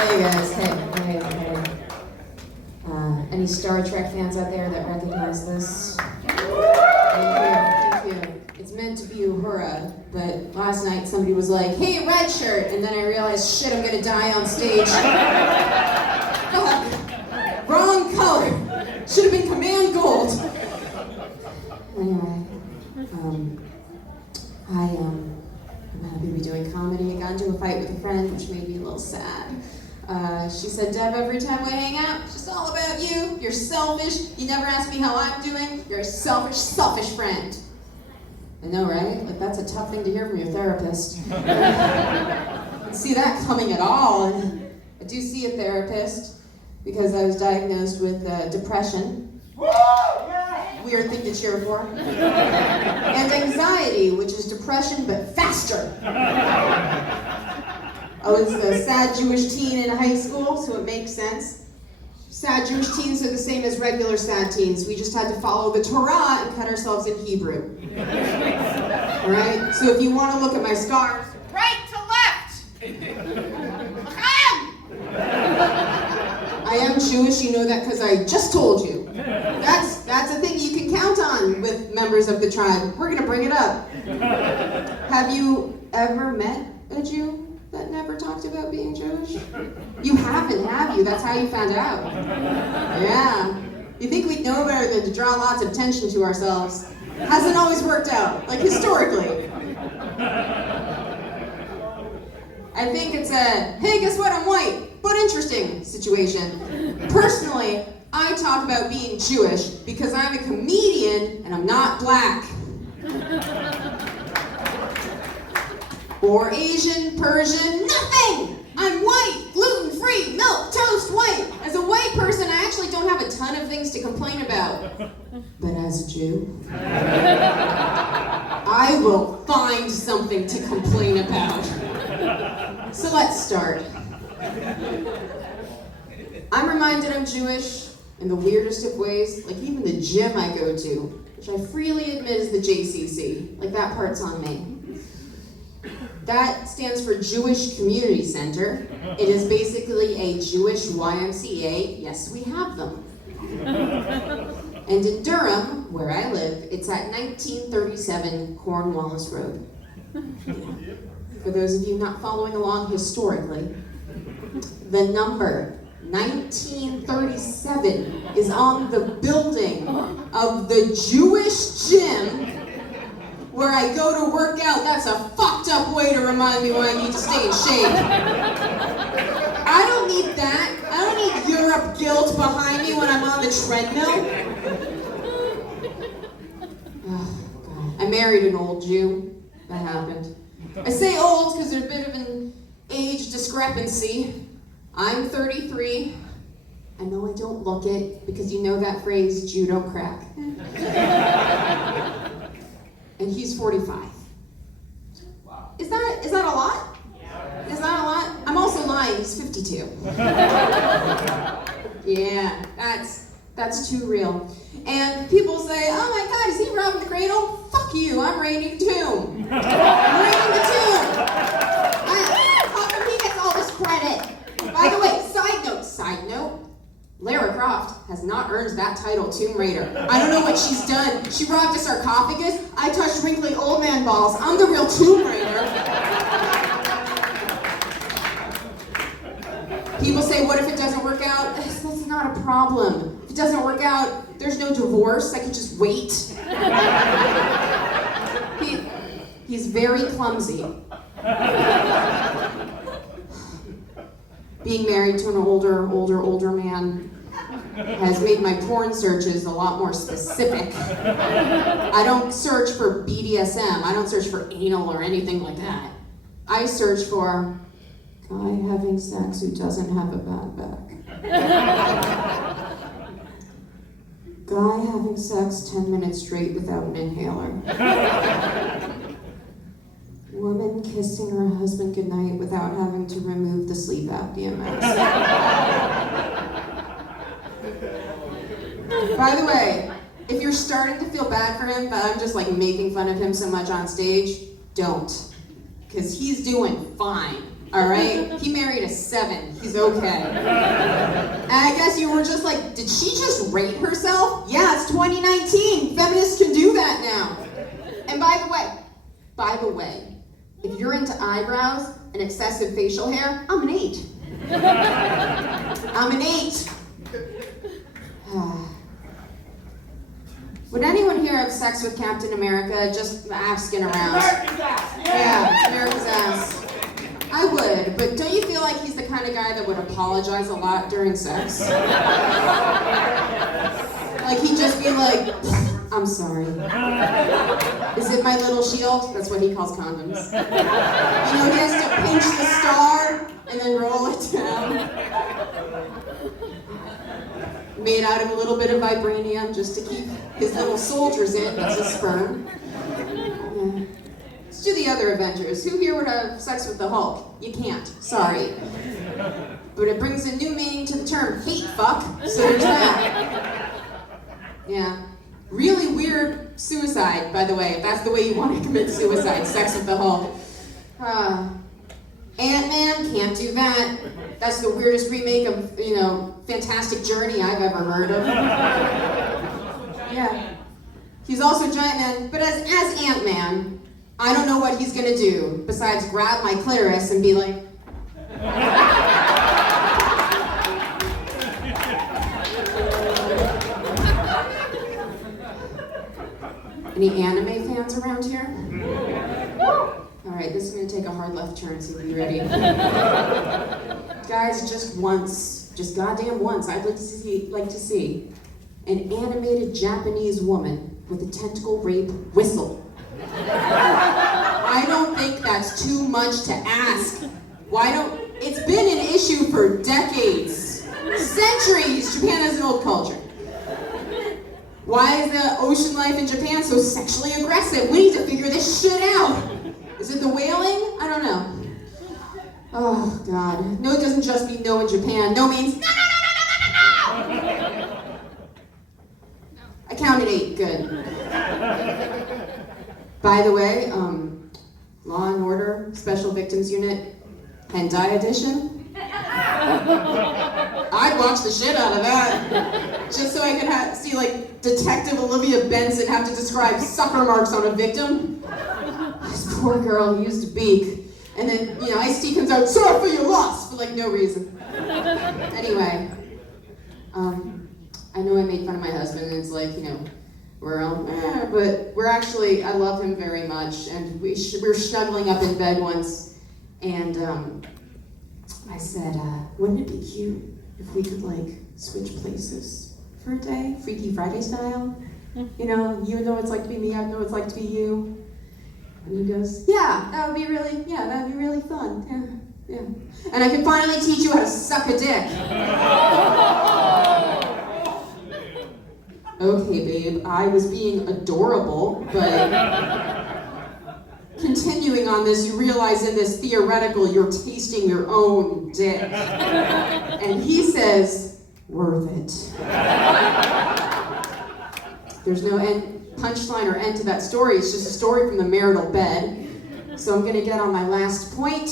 Hey guys, hey. Any Star Trek fans out there that recognize this? Thank you. It's meant to be Uhura, but last night somebody was like, hey, red shirt, and then I realized, shit, I'm gonna die on stage. Fuck. Wrong color. Should have been command gold. Anyway, I'm happy to be doing comedy. I got into a fight with a friend, which made me a little sad. She said, Deb, every time we hang out, it's just all about you. You're selfish. You never ask me how I'm doing. You're a selfish friend. I know, right? Like, that's a tough thing to hear from your therapist. I didn't see that coming at all. And I do see a therapist because I was diagnosed with depression. Weird thing to cheer for. And anxiety, which is depression, but faster. I was a sad Jewish teen in high school, so it makes sense. Sad Jewish teens are the same as regular sad teens. We just had to follow the Torah and cut ourselves in Hebrew. Alright? So if you want to look at my scars, right to left! I am Jewish, you know that because I just told you. That's a thing you can count on with members of the tribe. We're going to bring it up. Have you ever met a Jew that never talked about being Jewish? You haven't, have you? That's how you found out. Yeah. You think we'd know better than to draw lots of attention to ourselves. Hasn't always worked out, like historically. I think it's a, hey, guess what, I'm white, but interesting situation. Personally, I talk about being Jewish because I'm a comedian and I'm not black. Or Asian, Persian, nothing! I'm white, gluten-free, milk, toast, white. As a white person, I actually don't have a ton of things to complain about. But as a Jew, I will find something to complain about. So let's start. I'm reminded I'm Jewish in the weirdest of ways, like even the gym I go to, which I freely admit is the JCC. Like that part's on me. That stands for Jewish Community Center. It is basically a Jewish YMCA. Yes, we have them. And in Durham, where I live, it's at 1937 Cornwallis Road. For those of you not following along historically, the number 1937 is on the building of the Jewish gym where I go to work out. That's a fucked up way to remind me why I need to stay in shape. I don't need that. I don't need Europe guilt behind me when I'm on the treadmill. Oh, God. I married an old Jew. That happened. I say old because there's a bit of an age discrepancy. I'm 33. I know I don't look it because you know that phrase, Jew don't crack. And he's 45. Wow. Is that a lot? Yeah. Is that a lot? I'm also lying, he's 52. Yeah, that's too real. And people say, oh my God, is he robbing the cradle? Fuck you, I'm raiding the tomb. I'm raiding the tomb. How come he gets all this credit? By the way, side note, Lara Croft has not earned that title, Tomb Raider. I don't know what she's done. She robbed a sarcophagus. I touched wrinkly old man balls. I'm the real Tomb Raider. People say, what if it doesn't work out? That's not a problem. If it doesn't work out, there's no divorce. I can just wait. He's very clumsy. Being married to an older man has made my porn searches a lot more specific. I don't search for BDSM. I don't search for anal or anything like that. I search for guy having sex who doesn't have a bad back. Guy having sex 10 minutes straight without an inhaler. Woman kissing her husband goodnight without having to remove the sleep apnea mask. By the way, if you're starting to feel bad for him, that I'm just like making fun of him so much on stage, don't. Because he's doing fine. all right? He married a 7. He's okay. And I guess you were just like, did she just rate herself? Yeah, it's 2019. Feminists can do that now. And by the way, if you're into eyebrows and excessive facial hair, I'm an 8. I'm an 8. Would anyone here have sex with Captain America? Just asking around. America's ass! Yeah, America's ass. I would, but don't you feel like he's the kind of guy that would apologize a lot during sex? Like he'd just be like, I'm sorry. Is it my little shield? That's what he calls condoms. You know, he has to pinch the star and then roll it down. Made out of a little bit of vibranium just to keep his little soldiers in. That's a sperm. Yeah. Let's do the other Avengers. Who here would have sex with the Hulk? You can't. Sorry. But it brings a new meaning to the term hate fuck, so there's that. Yeah. Really weird suicide, by the way, if that's the way you want to commit suicide, sex with the Hulk. Ant-Man, can't do that. That's the weirdest remake of, Fantastic Journey I've ever heard of. Yeah. He's also Giant Man, but as Ant-Man, I don't know what he's gonna do besides grab my clitoris and be like, any anime fans around here? Alright, this is gonna take a hard left turn, so be ready. Guys, just goddamn once, I'd like to see an animated Japanese woman with a tentacle rape whistle. I don't think that's too much to ask. It's been an issue for decades, centuries. Japan has an old culture. Why is the ocean life in Japan so sexually aggressive? We need to figure this shit out. Is it the whaling? I don't know. Oh, God. No, it doesn't just mean no in Japan. No means no, no, no, no, no, no, no! I counted 8. Good. By the way, Law and Order, Special Victims Unit, Hentai Edition. I'd watch the shit out of that. Just so I could see, Detective Olivia Benson have to describe sucker marks on a victim. This poor girl who used a beak. And then, Ice-T comes out, sorry for your loss, for, no reason. Anyway, I know I made fun of my husband, and it's we're all, but we're actually, I love him very much, and we were snuggling up in bed once, and I said, wouldn't it be cute if we could, switch places for a day, Freaky Friday style? You know what it's like to be me, I know what it's like to be you. And he goes, that'd be really fun, yeah. And I could finally teach you how to suck a dick. Okay, babe, I was being adorable, but continuing on this, you realize in this theoretical, you're tasting your own dick. And he says, worth it. There's no punchline or end to that story. It's just a story from the marital bed. So I'm gonna get on my last point,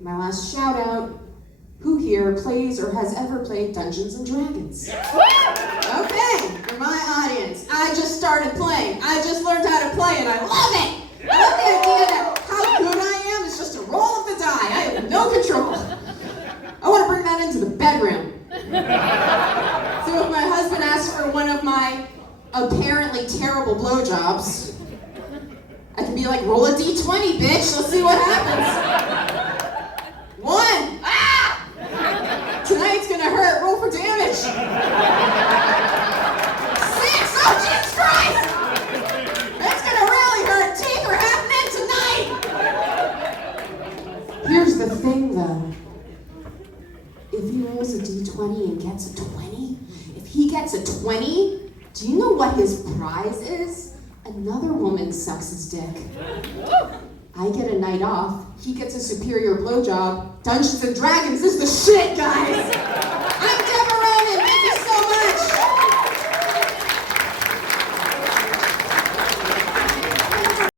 my last shout out. Who here plays or has ever played Dungeons and Dragons? Okay, for my audience, I just started playing. I just learned how to play and I love it. I love the idea that how good I am is just a roll of the die. I have no control. I want to bring that into the bedroom. So if my husband asks for one of my apparently terrible blowjobs, I can be like, roll a d20, bitch. Let's see what happens. 1. Ah! Tonight's gonna hurt. Roll for damage. 6. Oh, Jesus Christ! That's gonna really hurt. Teeth are happening tonight. Here's the thing, though. If he rolls a d20 and gets a 20, if he gets a 20, do you know what his prize is? Another woman sucks his dick. I get a night off. He gets a superior blowjob. Dungeons and Dragons is the shit, guys! I